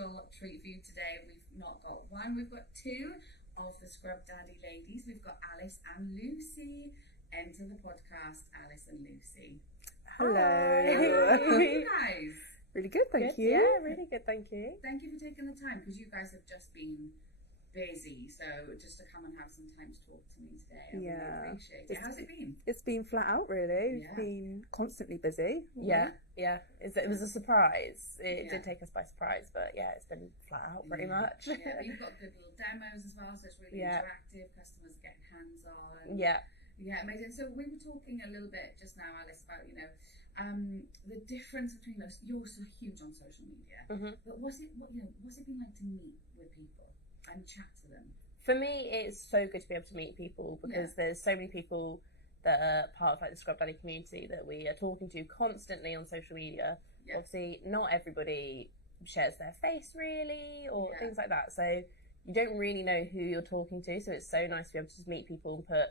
special treat for you today. We've not got one, we've got two of the Scrub Daddy ladies. We've got Alice and Lucy. Enter the podcast, Alice and Lucy. Hello. How are you guys? Really good, thank you. Yeah, really good, thank you. Thank you for taking the time, because you guys have just been busy, so just to come and have some time to talk to me today, I really appreciate it. How's it been? It's been flat out, really. Yeah. We've been constantly busy. Yeah. It was a surprise. It did take us by surprise, but yeah, it's been flat out pretty much. Yeah, but you've got good little demos as well, so it's really interactive. Customers get hands on. Yeah, amazing. So we were talking a little bit just now, Alice, about the difference between us. You're so huge on social media, but what's it been like to meet with people and chat to them? for me, it's so good to be able to meet people, because there's so many people that are part of like the Scrub Daddy community that we are talking to constantly on social media. Obviously, not everybody shares their face really, or things like that, so you don't really know who you're talking to, so it's so nice to be able to just meet people and put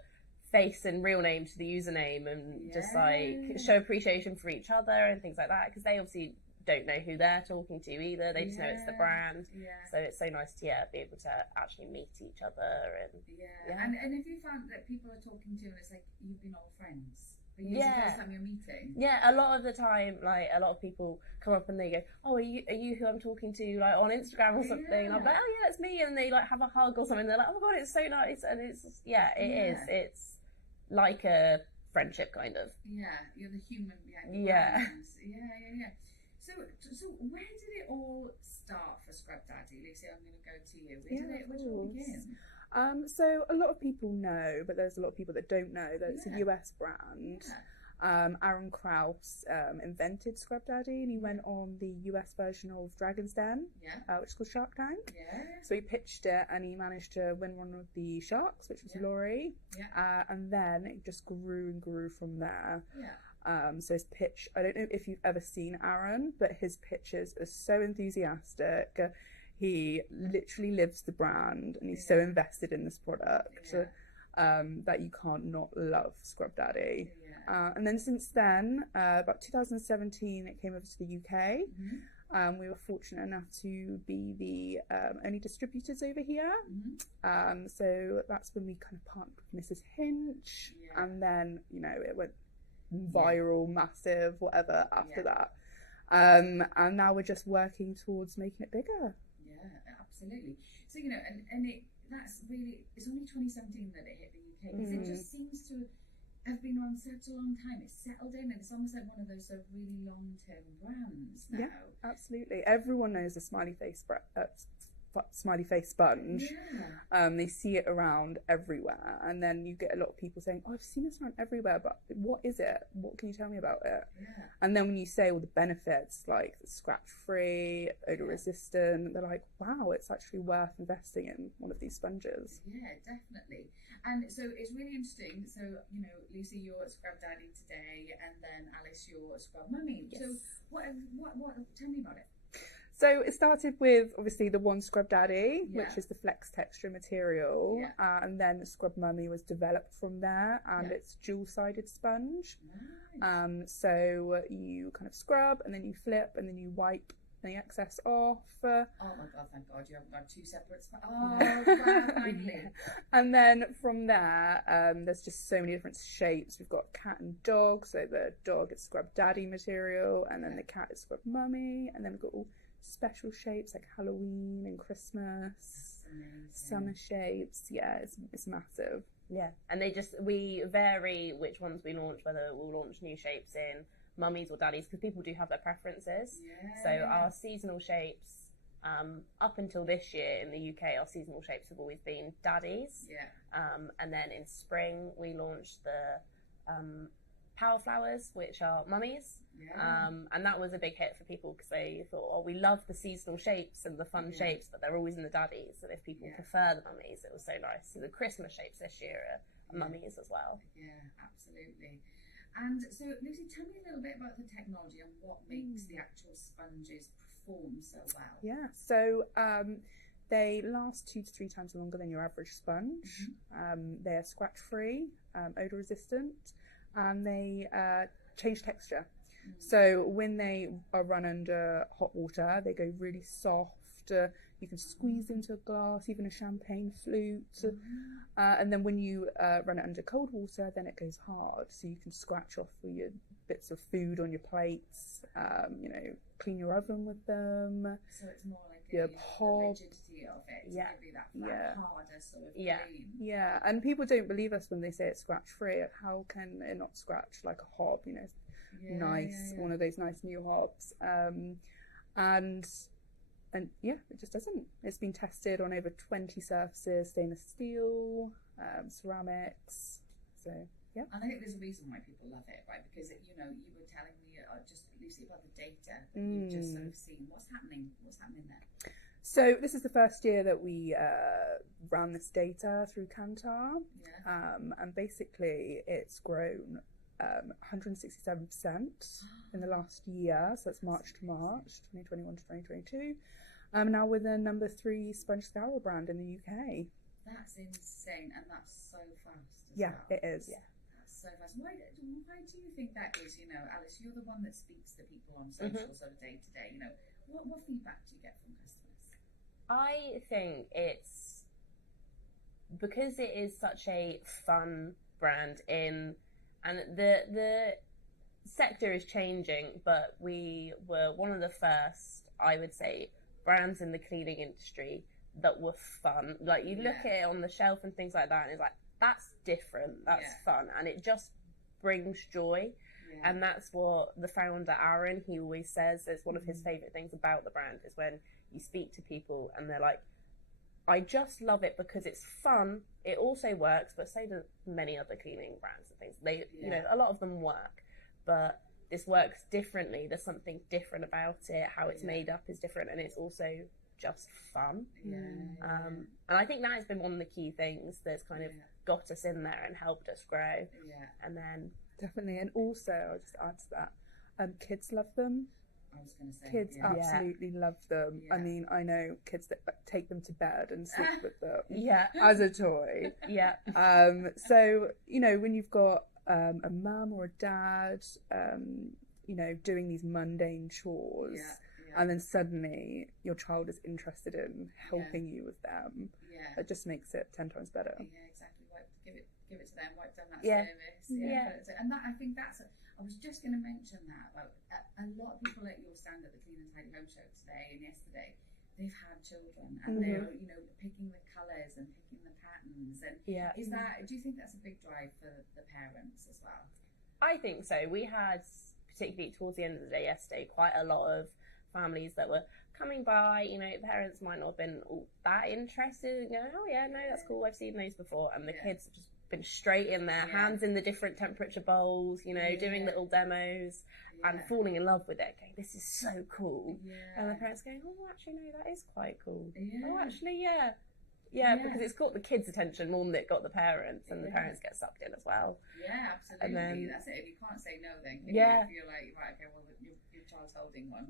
face and real name to the username and just like show appreciation for each other and things like that, because they obviously don't know who they're talking to either, they just know it's the brand, so it's so nice to be able to actually meet each other. And and if you found that people are talking to you and it's like you've been old friends, but it's the first time you're meeting? A lot of the time, like, a lot of people come up and they go, oh, are you who I'm talking to, like, on Instagram or something? And I'm like, oh yeah, it's me, and they like have a hug or something, they're like, oh my god, it's so nice, and it's it's like a friendship kind of. You're the human behind the brands. So where did it all start for Scrub Daddy? Lucy, I'm going to go to you. Where did it all begin? So a lot of people know, but there's a lot of people that don't know that it's a US brand. Aaron Kraus invented Scrub Daddy, and he went on the US version of Dragon's Den, which is called Shark Tank. So he pitched it, and he managed to win one of the sharks, which was Laurie. And then it just grew and grew from there. So his pitch, I don't know if you've ever seen Aaron, but his pitches are so enthusiastic. He literally lives the brand, and he's so invested in this product that you can't not love Scrub Daddy. And then since then, about 2017, it came over to the UK. We were fortunate enough to be the only distributors over here. So that's when we kind of partnered with Mrs. Hinch, and then, it went viral, massive, whatever after that. And now we're just working towards making it bigger. Absolutely. So, that's really, it's only 2017 that it hit the UK, because it just seems to have been on such a long time. It's settled in, and it's almost like one of those really long-term brands now. Yeah, absolutely. Everyone knows the smiley face sponge. They see it around everywhere, and then you get a lot of people saying, oh, I've seen this around everywhere, but what is it? What can you tell me about it? And then when you say all the benefits, like scratch free, odor resistant, they're like, wow, it's actually worth investing in one of these sponges. Definitely. And so it's really interesting. So, Lucy, you're at Scrub Daddy today, and then Alice, you're at Scrub Mummy. So what tell me about it. So it started with, obviously, the one Scrub Daddy, which is the flex texture material, and then the Scrub Mummy was developed from there, and it's dual-sided sponge. So you kind of scrub, and then you flip, and then you wipe the excess off. Oh my god, thank god you haven't got two separate finally. And then from there, there's just so many different shapes. We've got cat and dog, so the dog is Scrub Daddy material, and then the cat is Scrub Mummy, and then we've got all special shapes like Halloween and Christmas, summer shapes. It's massive. And we vary which ones we launch, whether we'll launch new shapes in mummies or daddies, because people do have their preferences. So our seasonal shapes, up until this year in the UK, our seasonal shapes have always been daddies. And then in spring we launched the Power Flowers, which are mummies. And that was a big hit for people, because they thought, oh, we love the seasonal shapes and the fun shapes, but they're always in the daddies, and if people prefer the mummies, it was so nice. So the Christmas shapes this year are mummies as well. Absolutely. And so, Lucy, tell me a little bit about the technology and what makes the actual sponges perform so well. So they last 2 to 3 times longer than your average sponge. They're scratch free, odor resistant, and they change texture. So when they are run under hot water, they go really soft You can squeeze into a glass, even a champagne flute. And then when you run it under cold water, then it goes hard. So you can scratch off your bits of food on your plates, clean your oven with them. So it's more like your the hob. rigidity of it. To give you that harder sort of clean. Yeah, and people don't believe us when they say it's scratch free. How can it not scratch like a hob? One of those nice new hobs. And it just doesn't. It's been tested on over 20 surfaces: stainless steel, ceramics. So yeah. And I think there's a reason why people love it, right? Because you were telling me just Lucy about the data that you've just sort of seen. What's happening there? So this is the first year that we ran this data through Kantar, and basically it's grown 167% in the last year. So that's March to March, 2021 to 2022. Now we're the number 3 sponge scourer brand in the UK. That's insane, and that's so fast. It is. Yeah. So fast. Why do you think that is? Alice, you're the one that speaks to people on social sort of day to day. What feedback do you get from customers? I think it's because it is such a fun brand and the sector is changing, but we were one of the first, I would say, brands in the cleaning industry that were fun. Like you look at it on the shelf and things like that, and it's like, that's different, that's fun, and it just brings joy. And that's what the founder Aaron, he always says is one of his favourite things about the brand is when you speak to people and they're like, I just love it because it's fun, it also works, but so do many other cleaning brands and things. They a lot of them work, but this works differently. There's something different about it, how it's made up is different, and it's also just fun. And I think that has been one of the key things that's kind of got us in there and helped us grow. And then definitely, and also I'll just add to that, kids love them. I was going to say kids absolutely love them. I mean, I know kids that take them to bed and sleep with them as a toy. So when you've got a mum or a dad doing these mundane chores, and then suddenly your child is interested in helping you with them, it just makes it 10 times better. Exactly. Give it to them, wipe down that service. And that, I think that's I was just going to mention that. A lot of people at your stand at the Clean and Tidy Home Show today and yesterday, they've had children and they're picking the colours and picking the patterns. And is that? Do you think that's a big drive for the parents as well? I think so. We had, particularly towards the end of the day yesterday, quite a lot of families that were coming by. Parents might not have been all that interested and going, oh yeah, no, that's cool, I've seen those before, and the kids have just been straight in there, hands in the different temperature bowls, doing little demos and falling in love with it, going, this is so cool. And the parents going, oh, actually, no, that is quite cool. Oh, actually, because it's got the kids' attention more than it got the parents, and the parents get sucked in as well. Yeah, absolutely. And then, that's it. If you can't say no, then can you? If you're like, right, okay, well, your child's holding one.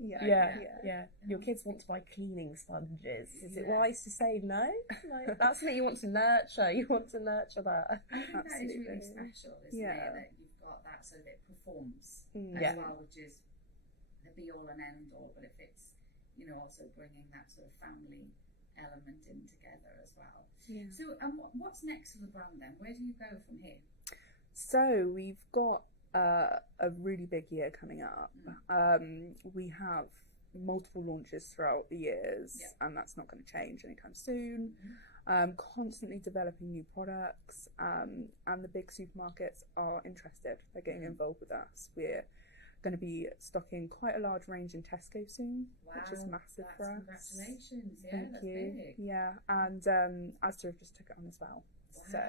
Your kids want to buy cleaning sponges. Is it wise to say no? Like, that's what you want to nurture. You want to nurture that. I think that is really special, isn't it? That you've got that so that it performs as well, which is the be all and end all. But if it's also bringing that sort of family element in together as well. So what's next for the brand then? Where do you go from here? So we've got a really big year coming up. We have multiple launches throughout the years, and that's not going to change anytime soon. Constantly developing new products, and the big supermarkets are interested. They're getting involved with us. We're going to be stocking quite a large range in Tesco soon, which is massive for us. Congratulations! Thank you. Big. Yeah, and Asda have just took it on as well. So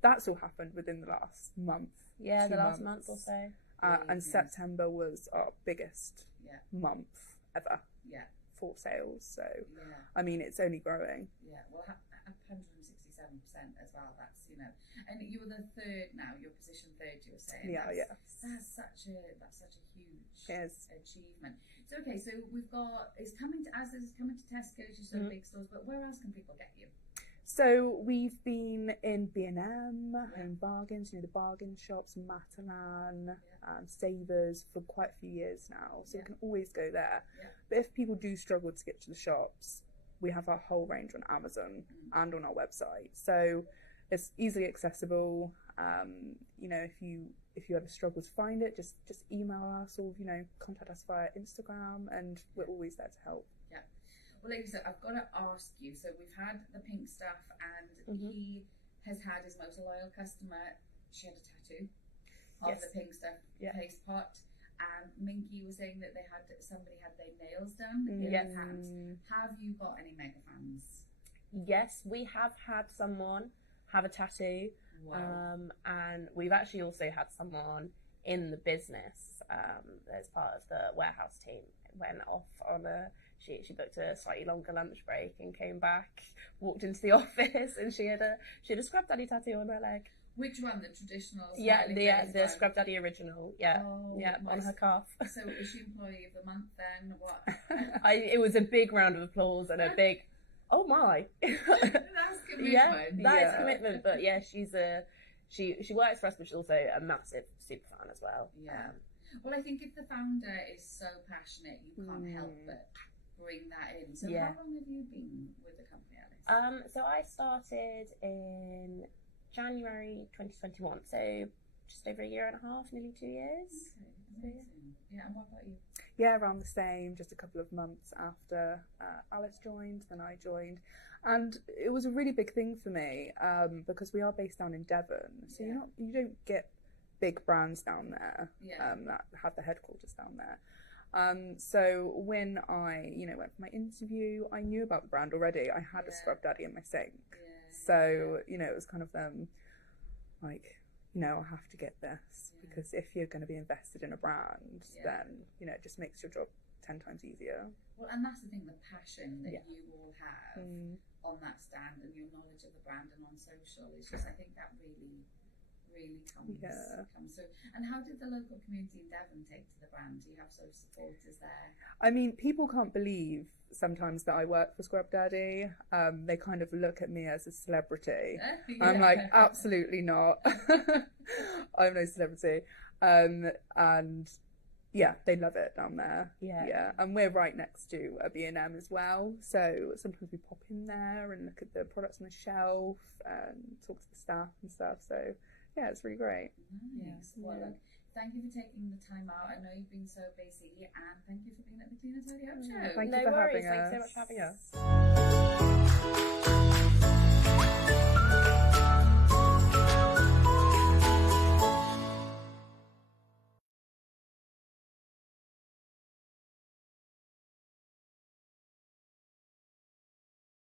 that's all happened within the last month. Yeah, the last month or so. And September was our biggest month ever for sales. So I mean, it's only growing. Well, 167% as well. That's and you were the third now. You're positioned third. You were saying. That's such a huge achievement. So so we've got it's coming to Asda's, it's coming to Tesco's, you sort of big stores. But where else can people get you? So we've been in B&M, Home Bargains, the bargain shops, Matalan, Savers for quite a few years now. So you can always go there. But if people do struggle to get to the shops, we have our whole range on Amazon and on our website, so it's easily accessible. You know, if you ever struggle to find it, just email us, or you know, contact us via Instagram, and we're always there to help. Yeah. Well, like you said, I've got to ask you. So we've had the pink stuff, and he has had his most loyal customer. She had a tattoo of the pink stuff paste pot. And Minky was saying that somebody had their nails done in their hands. Have you got any mega fans? Yes, we have had someone have a tattoo. Wow. And we've actually also had someone in the business as part of the warehouse team went off on she booked a slightly longer lunch break and came back, walked into the office, and she had a Scrub Daddy tattoo on her leg. Which one? The traditional? The Scrub Daddy original. Yeah, on her calf. So is she employee of the month then? What? It was a big round of applause and a big, oh my. That's commitment. Yeah, that is commitment. But yeah, she works for us, but she's also a massive super fan as well. Yeah. Well, I think if the founder is so passionate, you can't help but bring that in. So how long have you been with the company, Alice? So I started in January 2021, so just over a year and a half, nearly 2 years. Okay, yeah, and what about you? Yeah, around the same, just a couple of months after Alice joined, then I joined. And it was a really big thing for me because we are based down in Devon, so you don't get big brands down there that have the headquarters down there. So when I, went for my interview, I knew about the brand already. I had a Scrub Daddy in my sink. So, it was kind of like, I have to get this because if you're going to be invested in a brand, then, it just makes your job 10 times easier. Well, and that's the thing, the passion that you all have on that stand and your knowledge of the brand and on social is just, I think that really comes through. And how did the local community in Devon take to the brand? Do you have sort of supporters there? I mean, people can't believe sometimes that I work for Scrub Daddy. They kind of look at me as a celebrity. I'm like, absolutely not. I'm no celebrity. And yeah, they love it down there. Yeah. And we're right next to a B&M as well. So sometimes we pop in there and look at the products on the shelf and talk to the staff and stuff. So yeah, it's really great. Nice. Well, look, thank you for taking the time out. I know you've been so busy, and thank you for being at the Clean and Tidy Up Show. Thank you for having us. Thanks so much for having us.